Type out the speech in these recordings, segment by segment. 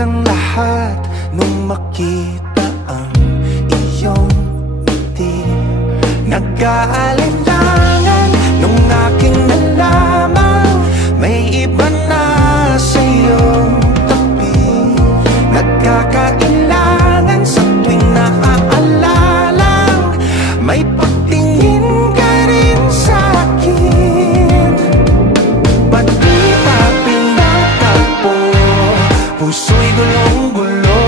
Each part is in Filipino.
ang lahat nung makita ang iyong ngiti. Nag-aalinlangan nung aking nalaman may iba na sa iyong tabi. Nagkakailangan sa tuwing naaalala may pagtingin ka rin sa akin. Ba't di pa pinatagpo? Puso'y gulong-gulo.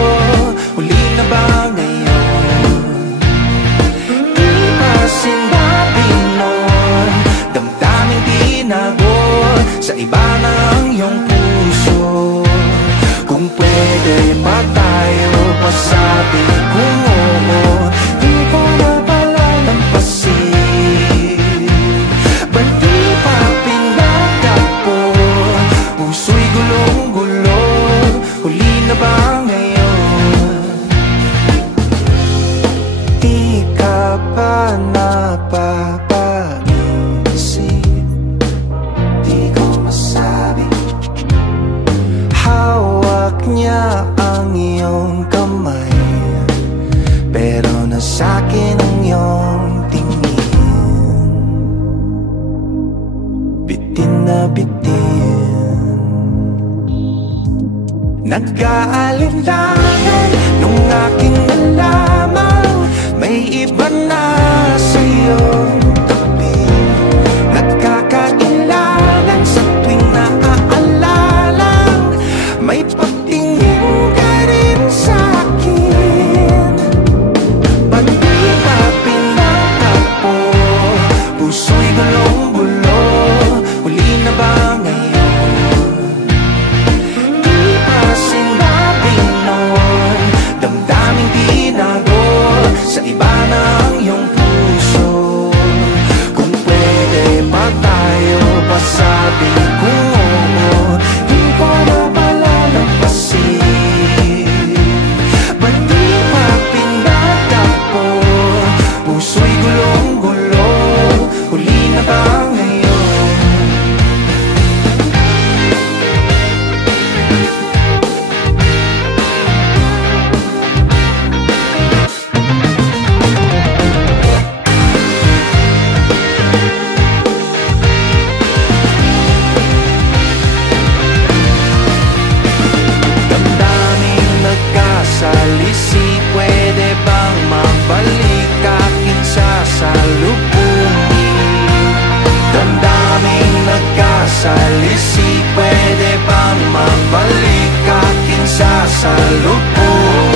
Huli na ba ngayon? Di ba sinabi nun? Damdaming tinago sa iba ng iyong puso. Kung pwede ba tayo pasabi kung oo, di ko na pala lampasin. Ba't di pa pinatagpo? Puso'y gulong-gulo. Huli na ba ngayon? Di ka ba napapaisip? Di ko masabi. Hawak niya ang iyong kamay, pero nasa'kin ang iyong tingin. Bitin na bitin. Nag-aalinlangan nung aking nalaman may iba na sa iyong tabi. Nagkakailangan sa tuwing naaalala may pagtingin ka rin sa akin. Ba't di pa pinatagpo? Puso'y gulong-gulo. Huli na ba ngayon? Di pa sinabi nun? Damdaming tinago sa iba ng iyong puso. Kung pwede ba tayo pasabi kung oo, di ko na pala lampasin. Ba't di pa pinatagpo? Puso'y gulong-gulo. Huli na ba ngayon? Damdaming nagkasalisi, pwede bang mabalik aking sasalubungin? Damdaming nagkasalisi, pwede bang mabalik aking sasalubungin?